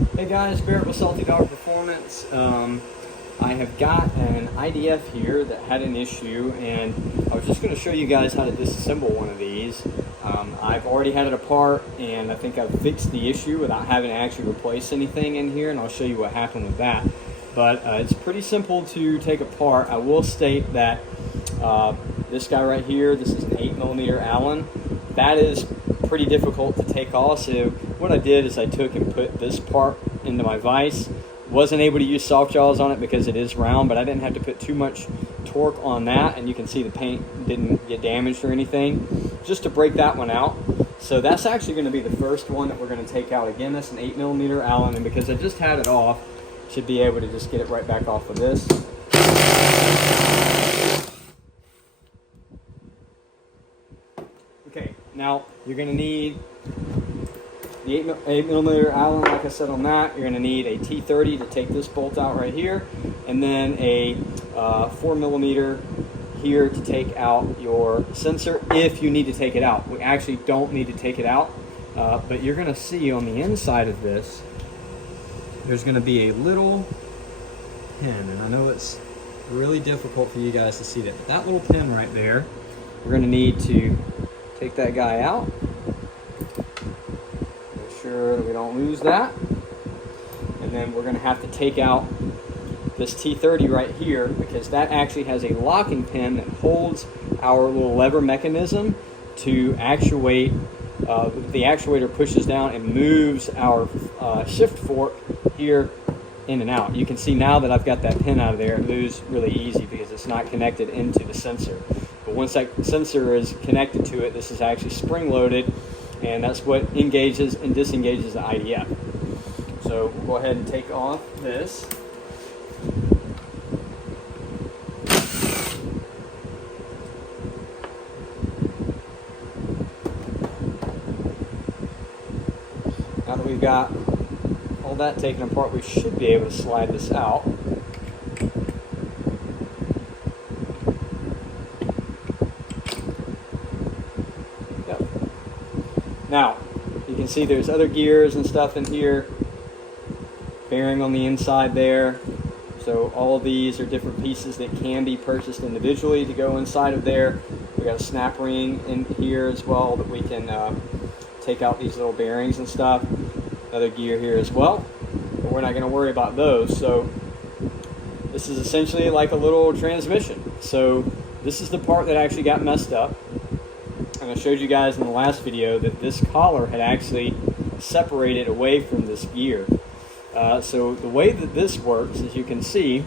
Hey guys, Barrett with Salty Dog Performance. I have got an IDF here that had an issue, and I was just going to show you guys how to disassemble one of these. I've already had it apart, and I think I've fixed the issue without having to actually replace anything in here, and I'll show you what happened with that. But it's pretty simple to take apart. I will state that this guy right here, this is an 8mm Allen. That is pretty difficult to take off, so what I did is I took and put this part into my vise. Wasn't able to use soft jaws on it because it is round, but I didn't have to put too much torque on that, and you can see the paint didn't get damaged or anything, just to break that one out. So that's actually going to be the first one that we're going to take out. Again, that's an 8mm Allen, and because I just had it off, should be able to just get it right back off of this. Okay, now you're going to need the 8mm Allen, like I said on that. You're going to need a T30 to take this bolt out right here, and then a 4mm here to take out your sensor if you need to take it out. We actually don't need to take it out, but you're going to see on the inside of this, there's going to be a little pin, and I know it's really difficult for you guys to see that, but that little pin right there, we're going to need to take that guy out. Make sure that we don't lose that. And then we're going to have to take out this T30 right here, because that actually has a locking pin that holds our little lever mechanism to actuate. The actuator pushes down and moves our shift fork here in and out. You can see now that I've got that pin out of there, it moves really easy because it's not connected into the sensor. But once that sensor is connected to it, this is actually spring loaded, and that's what engages and disengages the IDF. So we'll go ahead and take off this. Now that we've got all that taken apart, we should be able to slide this out. Yep. Now, you can see there's other gears and stuff in here, bearing on the inside there. So all of these are different pieces that can be purchased individually to go inside of there. We got a snap ring in here as well that we can take out these little bearings and stuff. Another gear here as well, but we're not going to worry about those. So this is essentially like a little transmission. So this is the part that actually got messed up, and I showed you guys in the last video that this collar had actually separated away from this gear. So the way that this works, as you can see,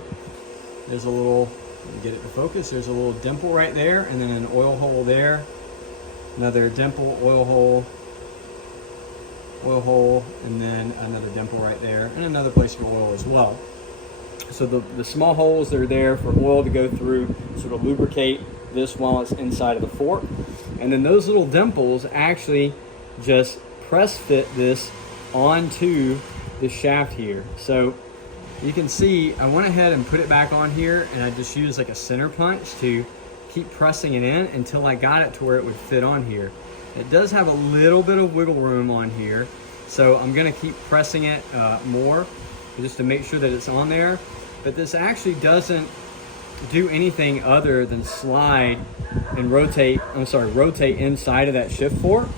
there's a little, let me get it to focus, there's a little dimple right there, and then an oil hole there, another dimple, oil hole, and then another dimple right there, and another place for oil as well. So the small holes that are there for oil to go through sort of lubricate this while it's inside of the fork. And then those little dimples actually just press fit this onto the shaft here. So you can see I went ahead and put it back on here, and I just used like a center punch to keep pressing it in until I got it to where it would fit on here. It does have a little bit of wiggle room on here, so I'm going to keep pressing it more just to make sure that it's on there. But this actually doesn't do anything other than slide and rotate inside of that shift fork.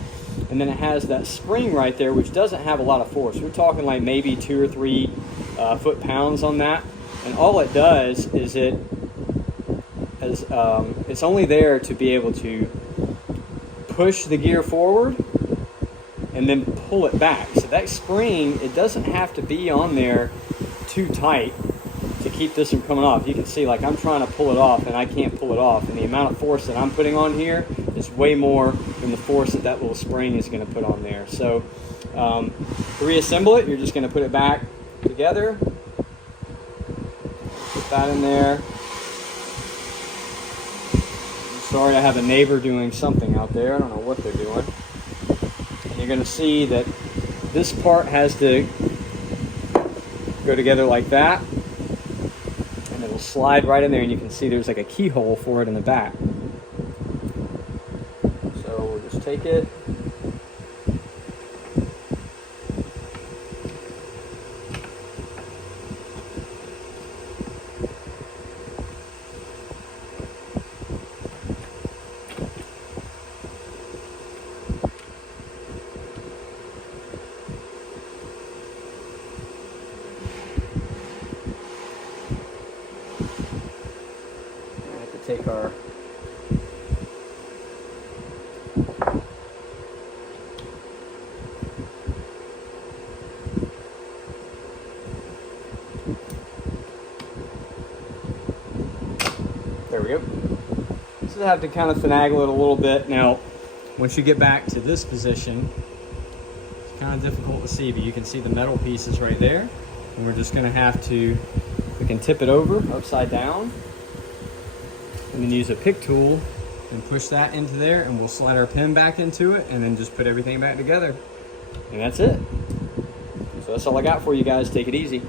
And then it has that spring right there, which doesn't have a lot of force. We're talking like maybe 2 or 3 foot-pounds on that. And all it does is it's only there to be able to push the gear forward and then pull it back. So that spring, it doesn't have to be on there too tight to keep this from coming off. You can see like I'm trying to pull it off and I can't pull it off, and the amount of force that I'm putting on here is way more than the force that that little spring is going to put on there. So to reassemble it, you're just going to put it back together, put that in there. Sorry, I have a neighbor doing something out there. I don't know what they're doing. And you're going to see that this part has to go together like that, and it'll slide right in there, and you can see there's like a keyhole for it in the back. So we'll just take it, take our there we go. So I have to kind of finagle it a little bit. Now, once you get back to this position, it's kind of difficult to see, but you can see the metal pieces right there. And we're just going to have to, we can tip it over upside down and then use a pick tool and push that into there, and we'll slide our pin back into it and then just put everything back together. And that's it. So that's all I got for you guys. Take it easy.